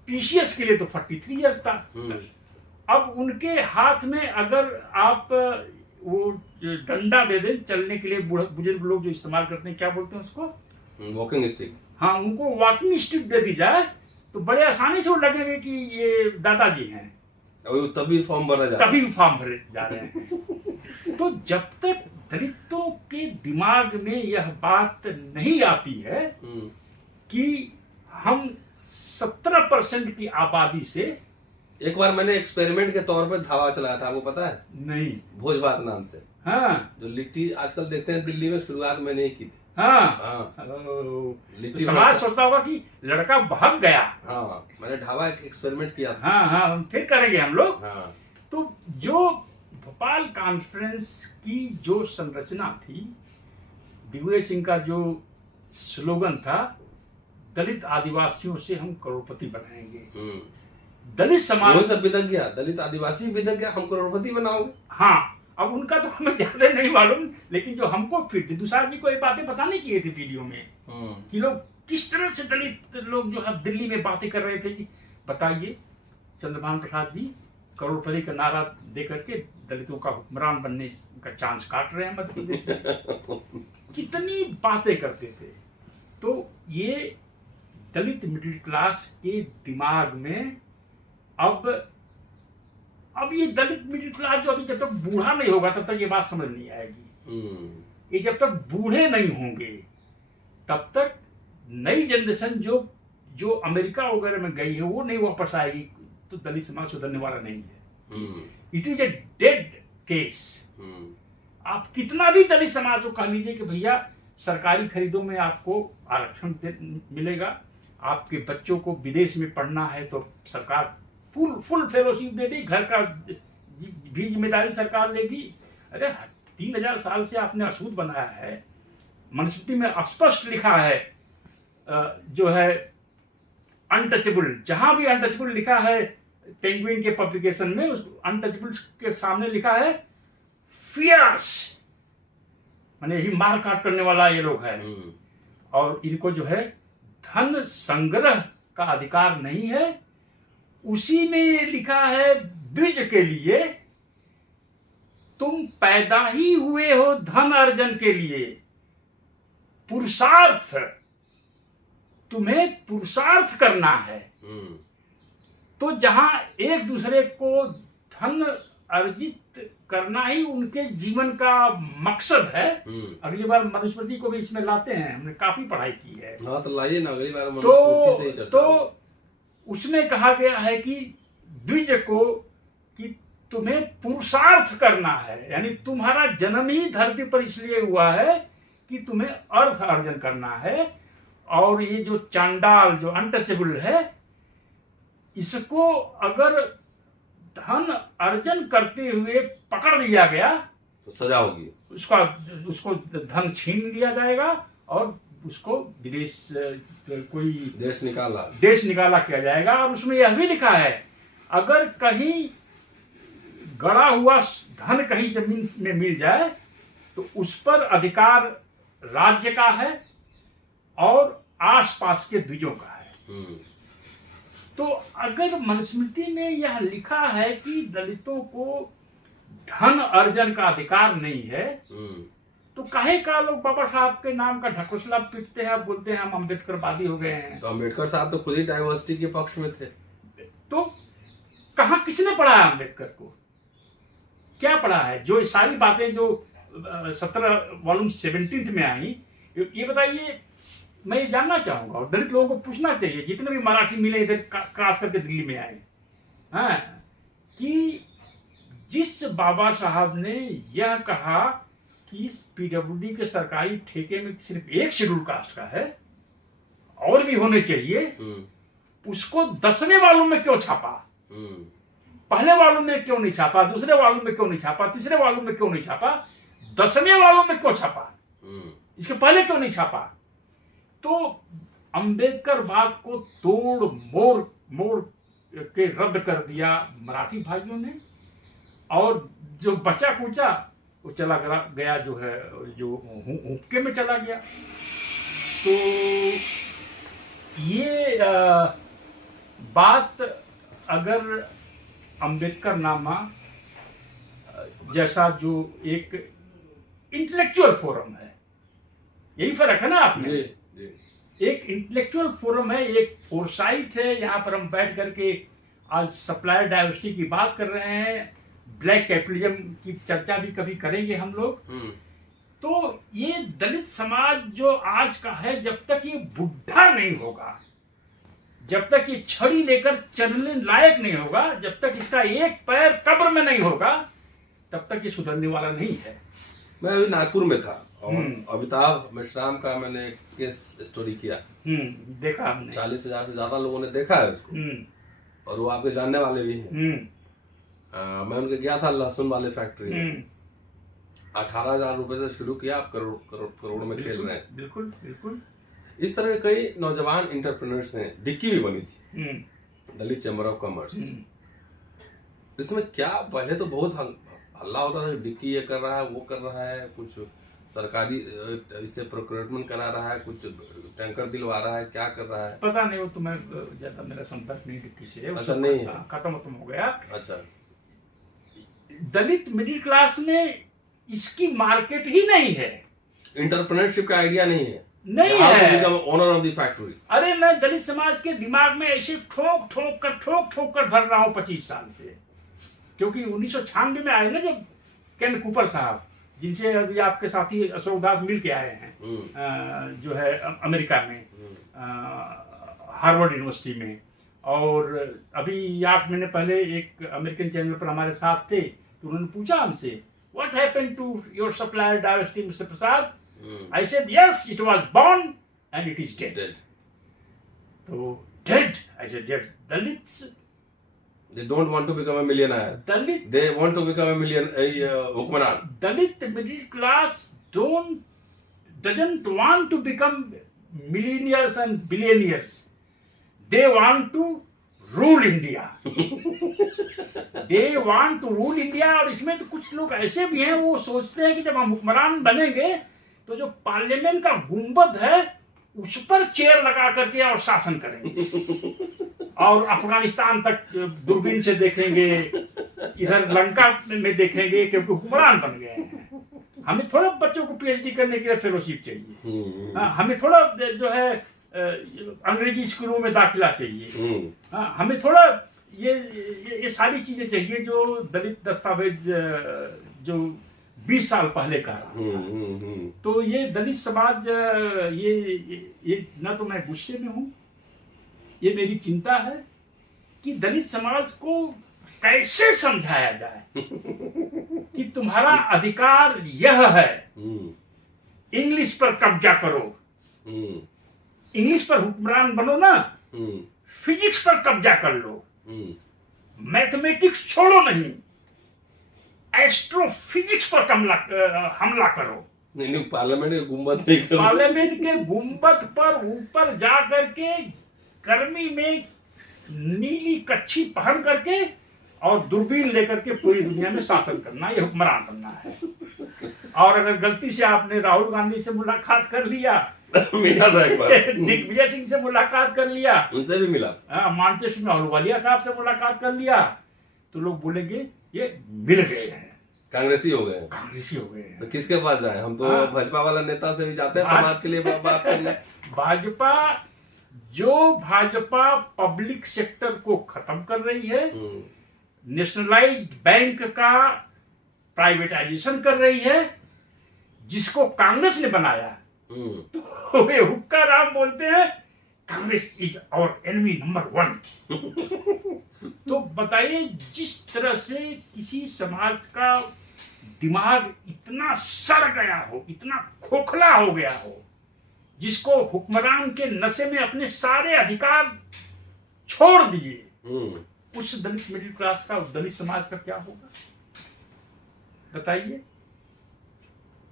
PCS के लिए तो 43 ईयर्स था। अब उनके हाथ में अगर आप वो डंडा दे दें चलने के लिए, बुजुर्ग लोग जो इस्तेमाल करते हैं, क्या बोलते हैं उसको, वॉकिंग स्टिक, हाँ, उनको वॉकिंग स्टिक दे दी जाए तो बड़े आसानी से वो लगेंगे कि ये दादाजी हैं, तभी फॉर्म भरे जा रहे हैं। तो जब तक दलितों के दिमाग में यह बात नहीं आती है कि हम 17% की आबादी से, एक बार मैंने एक्सपेरिमेंट के तौर पर ढाबा चलाया था, आपको पता है? नहीं, भोज भात नाम से। हाँ, जो लिट्टी आजकल देखते हैं दिल्ली में, शुरुआत मैंने ही की थी। हाँ, तो समाज सोचता होगा कि लड़का भाग गया। हाँ, मैंने ढाबा एक्सपेरिमेंट किया था। हाँ, फिर करेंगे हम लोग। हाँ। तो जो भोपाल कॉन्फ्रेंस की जो संरचना थी, दिग्विजय सिंह का जो स्लोगन था, दलित आदिवासियों से हम करोड़पति बनाएंगे। दलित समाज सब बिदक गया, दलित आदिवासी बिदक गया, हम करोड़पति बनाओगे। हाँ, अब उनका तो हमें ज्यादा नहीं मालूम, लेकिन जो हमको फिर विदुषार जी को ये बातें बतानी चाहिए थी वीडियो में, कि लोग किस तरह से दलित लोग जो है दिल्ली में बातें कर रहे थे कि बताइए, चंद्रभान प्रसाद जी करोड़पति का नारा दे करके दलितों का हुक्मरान बनने का चांस काट रहे हैं मध्य प्रदेश में। कितनी बातें करते थे। तो ये दलित मिडिल क्लास के दिमाग में अब ये दलित मिडिल क्लास जो अभी जब तक बूढ़ा नहीं होगा तब तक ये बात समझ नहीं आएगी। ये जब तक बूढ़े नहीं होंगे तब तक नई जनरेशन जो अमेरिका वगैरह में गई है वो नहीं वापस आएगी, तो दलित समाज सुधरने वाला नहीं है। It is a dead case. आप कितना भी दलित समाज को कह लीजिए कि भैया सरकारी खरीदों में आपको आरक्षण मिलेगा, आपके बच्चों को विदेश में पढ़ना है तो सरकार फुल फेलोशिप दे दी, घर का भी जिम्मेदारी सरकार लेगी। अरे 3000 साल से आपने अशुद्ध बनाया है, मनुस्मृति में स्पष्ट लिखा है, जो है अनटचेबल, जहां भी अनटचेबल लिखा है पेंगुइन के पब्लिकेशन में, उस अनटचेबल के सामने लिखा है फियर्स, माने ही मार काट करने वाला ये लोग है, और इनको जो है धन संग्रह का अधिकार नहीं है। उसी में लिखा है द्विज के लिए तुम पैदा ही हुए हो धन अर्जन के लिए, पुरुषार्थ, तुम्हें पुरुषार्थ करना है। तो जहां एक दूसरे को धन अर्जित करना ही उनके जीवन का मकसद है। अगली बार मनुस्मृति को भी इसमें लाते हैं, हमने काफी पढ़ाई की है। हाँ, तो लाइए ना अगली बार मनुस्मृति से ही चर्चा। तो उसमें कहा गया है कि द्विज को कि तुम्हें पुरुषार्थ करना है, यानी तुम्हारा जन्म ही धरती पर इसलिए हुआ है कि तुम्हें अर्थ अर्जन करना है। और ये जो चांडाल जो अनटचेबल है, इसको अगर धन अर्जन करते हुए पकड़ लिया गया तो सजा होगी, उसको धन छीन लिया जाएगा और उसको विदेश कोई देश निकाला किया जाएगा। और उसमें यह भी लिखा है अगर कहीं गड़ा हुआ धन कहीं जमीन में मिल जाए तो उस पर अधिकार राज्य का है और आसपास के द्विजों का है। तो अगर मनुस्मृति में यह लिखा है कि दलितों को धन अर्जन का अधिकार नहीं है, तो काहे का लोग बाबा साहब के नाम का ढकोसला पीटते हैं, बोलते हैं हम अम्बेडकरवादी हो गए हैं। तो अम्बेडकर साहब तो खुद ही डाइवर्सिटी के पक्ष में थे। तो कहां किसने पढ़ा है अम्बेडकर को? क्या पढ़ा है? जो सारी बातें जो 17 वॉल्यूम 17 में आई, ये बताइए मैं ये जानना चाहूंगा और दलित लोगों को पूछना चाहिए, जितने भी मराठी मिले इधर क्रॉस करके दिल्ली में आए, हाँ, कि जिस बाबा साहब ने यह कहा कि इस पीडब्ल्यूडी के सरकारी ठेके में सिर्फ एक शेड्यूल कास्ट का है और भी होने चाहिए, उसको 10वें वालों में क्यों छापा, पहले वालों में क्यों नहीं छापा, दूसरे वालों में क्यों नहीं छापा, तीसरे वालों में क्यों नहीं छापा, 10वें वालों में क्यों छापा, इसके पहले क्यों नहीं छापा। तो अंबेडकर बात को तोड़ मोड़ के रद्द कर दिया मराठी भाइयों ने, और जो बचा कुचा वो चला गया, जो है जो हुक्के में चला गया। तो ये बात अगर अंबेडकर नामा जैसा जो एक इंटेलेक्चुअल फोरम है, यही फर्क है ना आप में, एक इंटेलेक्चुअल फोरम है, एक फोरसाइट है, यहाँ पर हम बैठ करके आज सप्लायर डाइवर्सिटी की बात कर रहे हैं, ब्लैक कैपिटलिज्म की चर्चा भी कभी करेंगे हम लोग। तो ये दलित समाज जो आज का है, जब तक ये बुढ़ा नहीं होगा, जब तक ये छड़ी लेकर चलने लायक नहीं होगा, जब तक इसका एक पैर कब्र में नहीं होगा, तब तक ये सुधरने वाला नहीं है। मैं अभी नागपुर में था और अमिताभ मिश्राम का मैंने केस स्टोरी किया, देखा हमने, 40,000 से ज्यादा लोगों ने देखा है उसको, और वो आपके जानने वाले भी हैं। मैं उनके गया था लहसुन वाले फैक्ट्री में, 18,000 रुपए से शुरू किया, आप करोड़ में खेल रहे हैं। बिल्कुल बिल्कुल। इस तरह के कई नौजवान इंटरप्रेन्योर्स हैं। डिक्की भी बनी थी, दलित चैम्बर ऑफ कॉमर्स। इसमें क्या पहले तो बहुत हल्ला होता था, डिक्की ये कर रहा है, वो कर रहा है, कुछ सरकारी इससे प्रोक्योरमेंट करा रहा है, कुछ टैंकर दिलवा रहा है, क्या कर रहा है पता नहीं, वो तो मैं ज्यादा मेरा संपर्क नहीं डिक्की से है। अच्छा, नहीं है, खत्म हो गया। अच्छा, दलित मिडिल क्लास में इसकी मार्केट ही नहीं है, इंटरप्रेन्योरशिप का आइडिया नहीं है, नहीं है, ओनर ऑफ द फैक्ट्री। अरे मैं दलित समाज के दिमाग में ऐसे ठोक ठोक कर भर रहा हूँ 25 साल से, क्योंकि 1996 में आए ना जब केन कूपर साहब, जिनसे अभी आपके साथी अशोक दास मिल के आए हैं, जो है अमेरिका में, हार्वर्ड यूनिवर्सिटी में, और अभी 8 महीने पहले एक अमेरिकन चैनल पर हमारे साथ थे, तो उन्होंने पूछा हमसे, what happened to your supplier diversity mister Prasad? I said yes, it was born and it is dead. So dead. I said yes. Dalits. They don't want to become a millionaire. Dalit. They want to become a hukmran. Dalit middle class doesn't want to become millionaires and billionaires. They want to rule India. They want to rule India. और इसमें तो कुछ लोग ऐसे भी हैं, वो सोचते हैं कि जब हम हुक्मरान बनेंगे तो जो पार्लियामेंट का गुंबद है उस पर चेयर लगा करके और शासन करेंगे, और अफगानिस्तान तक दूरबीन से देखेंगे, इधर लंका में देखेंगे, क्योंकि हुक्मरान बन गए हैं। हमें थोड़ा बच्चों को पीएचडी करने के लिए फेलोशिप चाहिए, हमें थोड़ा जो है अंग्रेजी स्कूलों में दाखिला चाहिए, हमें थोड़ा ये सारी चीजें चाहिए जो दलित दस्तावेज जो 20 साल पहले का रहा। तो ये दलित समाज, ये ना तो मैं गुस्से में हूं, ये मेरी चिंता है कि दलित समाज को कैसे समझाया जाए कि तुम्हारा अधिकार यह है, इंग्लिश पर कब्जा करो, इंग्लिश पर हुक्मरान बनो ना, फिजिक्स पर कब्जा कर लो, मैथमेटिक्स छोड़ो नहीं, एस्ट्रोफिजिक्स पर हमला करो। नहीं, पार्लियामेंट के गुंबद नहीं करो, पार्लियामेंट के गुंबद पर ऊपर जा करके गर्मी में नीली कच्छी पहन करके और दूरबीन लेकर के पूरी दुनिया में शासन करना, ये हुक्मरान बनना है। और अगर गलती से आपने राहुल गांधी से मुलाकात कर लिया, मिला था एक बार, दिग्विजय सिंह से मुलाकात कर लिया, उनसे भी मिला, मानतेश में अहलूवालिया साहब से मुलाकात कर लिया, तो लोग बोलेंगे ये मिल गए हैं, कांग्रेसी हो गए, कांग्रेसी हो गए हैं। तो किसके पास जाए? हम तो भाजपा वाला नेता से भी जाते हैं समाज के लिए बात करने। भाजपा पब्लिक सेक्टर को खत्म कर रही है, नेशनलाइज्ड बैंक का प्राइवेटाइजेशन कर रही है, जिसको कांग्रेस ने बनाया तो वे हुक्का राम बोलते हैं Congress is our enemy number 1। तो बताइए, जिस तरह से किसी समाज का दिमाग इतना सड़ गया हो, इतना खोखला हो गया हो, जिसको हुक्मरान के नशे में अपने सारे अधिकार छोड़ दिए, उस दलित मिडिल क्लास का, उस दलित समाज का क्या होगा? बताइए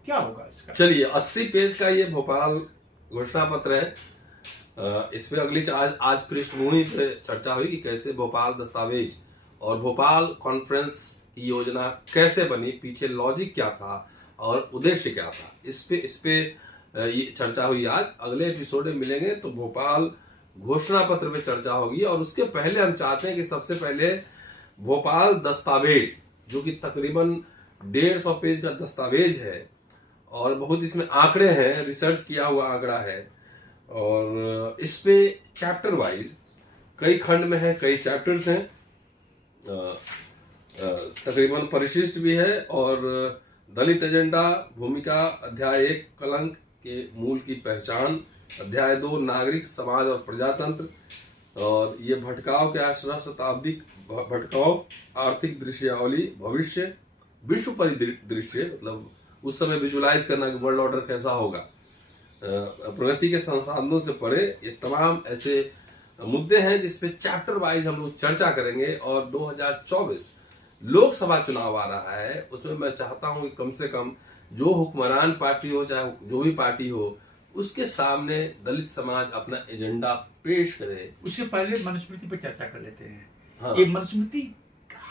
क्या होगा इसका? चलिए, 80 पेज का ये भोपाल घोषणा पत्र है। इसमें अगली आज पृष्ठभूमि पे चर्चा हुई कि कैसे भोपाल दस्तावेज और भोपाल कॉन्फ्रेंस की योजना कैसे बनी, पीछे लॉजिक क्या था और उद्देश्य क्या था। इस पे ये चर्चा हुई। आज अगले एपिसोड में मिलेंगे तो भोपाल घोषणा पत्र पे चर्चा होगी। और उसके पहले हम चाहते हैं कि सबसे पहले भोपाल दस्तावेज, जो कि तकरीबन 150 पेज का दस्तावेज है और बहुत इसमें आंकड़े हैं, रिसर्च किया हुआ आंकड़ा है, और इस पे चैप्टर वाइज कई खंड में है, कई चैप्टर्स हैं, तकरीबन परिशिष्ट भी है। और दलित एजेंडा, भूमिका, अध्याय 1 कलंक के मूल की पहचान, अध्याय 2 नागरिक समाज और प्रजातंत्र, और ये भटकाव के 18 शताब्दी भटकाव, आर्थिक दृश्यावली, भविष्य, विश्व परिदृश्य, मतलब उस समय विजुलाइज करना कि वर्ल्ड ऑर्डर कैसा होगा, प्रगति के संसाधनों से परे, ये तमाम ऐसे मुद्दे हैं जिसपे चैप्टर वाइज हम लोग चर्चा करेंगे। और 2024 लोकसभा चुनाव आ रहा है, उसमें मैं चाहता हूं कि कम से कम जो हुक्मरान पार्टी हो, चाहे जो भी पार्टी हो, उसके सामने दलित समाज अपना एजेंडा पेश करे। उससे पहले मनुस्मृति पर चर्चा कर लेते हैं। हाँ। ये मनुस्मृति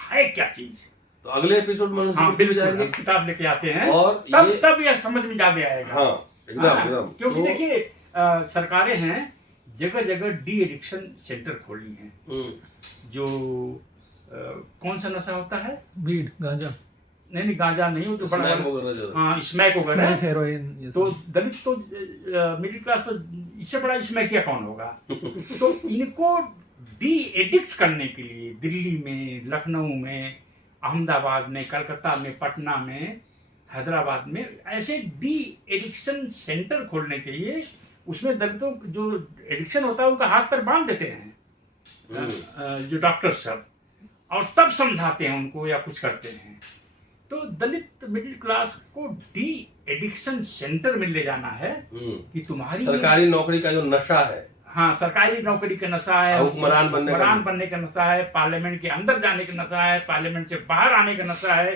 है क्या चीज? तो अगले एपिसोड में मनुस्मृति पे जाएंगे, किताब लेके आते हैं, और तब यह समझ में ज्यादा आएगा। हाँ, एकदम। क्योंकि देखिए, सरकारें हैं जगह जगह डी एडिक्शन सेंटर खोली हैं। जो कौन सा नशा होता है? बीड, गांजा। नहीं, गांजा नहीं, वो जो बड़ा, हाँ, स्मैक वगैरह, हेरोइन। तो दलित तो मिडिल क्लास तो इससे बड़ा स्मैकिया कौन होगा? तो इनको डी एडिक्ट करने के लिए दिल्ली में, लखनऊ में, अहमदाबाद में, कलकत्ता में, पटना में, हैदराबाद में ऐसे डी एडिक्शन सेंटर खोलने चाहिए। उसमें दलितों जो एडिक्शन होता है उनका हाथ पर बांध देते हैं जो डॉक्टर सब, और तब समझाते हैं उनको या कुछ करते हैं। तो दलित मिडिल क्लास को डी एडिक्शन सेंटर में ले जाना है कि तुम्हारी सरकारी नौकरी का जो नशा है, हाँ, सरकारी नौकरी का नशा है, हुक्मरान बनने का नशा है, पार्लियामेंट के अंदर जाने का नशा है, पार्लियामेंट से बाहर आने का नशा है,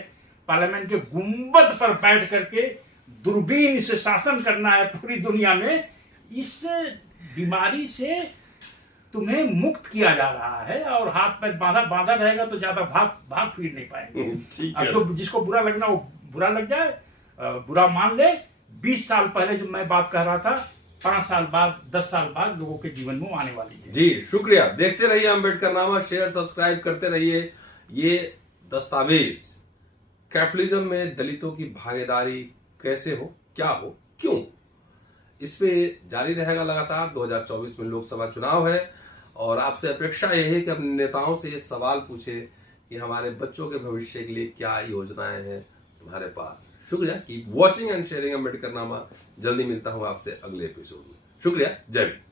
पार्लियामेंट के गुंबद पर बैठ करके दूरबीन से शासन करना है पूरी दुनिया में। इस बीमारी से तुम्हें मुक्त किया जा रहा है, और हाथ पैर बांधा रहेगा तो ज्यादा भाग फिर नहीं पाएंगे। अब तो जिसको बुरा लगना वो बुरा लग जाए, बुरा मान ले। 20 साल पहले जो मैं बात कह रहा था, 5 साल बाद, 10 साल बाद लोगों के जीवन में आने वाली है। जी, शुक्रिया। देखते रहिए अम्बेडकरनामा, शेयर सब्सक्राइब करते रहिए। ये दस्तावेज कैपिटलिज्म में दलितों की भागीदारी कैसे हो, क्या हो, क्यों, इस पे जारी रहेगा लगातार। 2024 में लोकसभा चुनाव है, और आपसे अपेक्षा यह है कि अपने नेताओं से ये सवाल पूछे कि हमारे बच्चों के भविष्य के लिए क्या योजनाएं हैं तुम्हारे पास। शुक्रिया। Keep watching and sharing Ambedkarnama. जल्दी मिलता हूं आपसे अगले एपिसोड में। शुक्रिया। जय हिंद।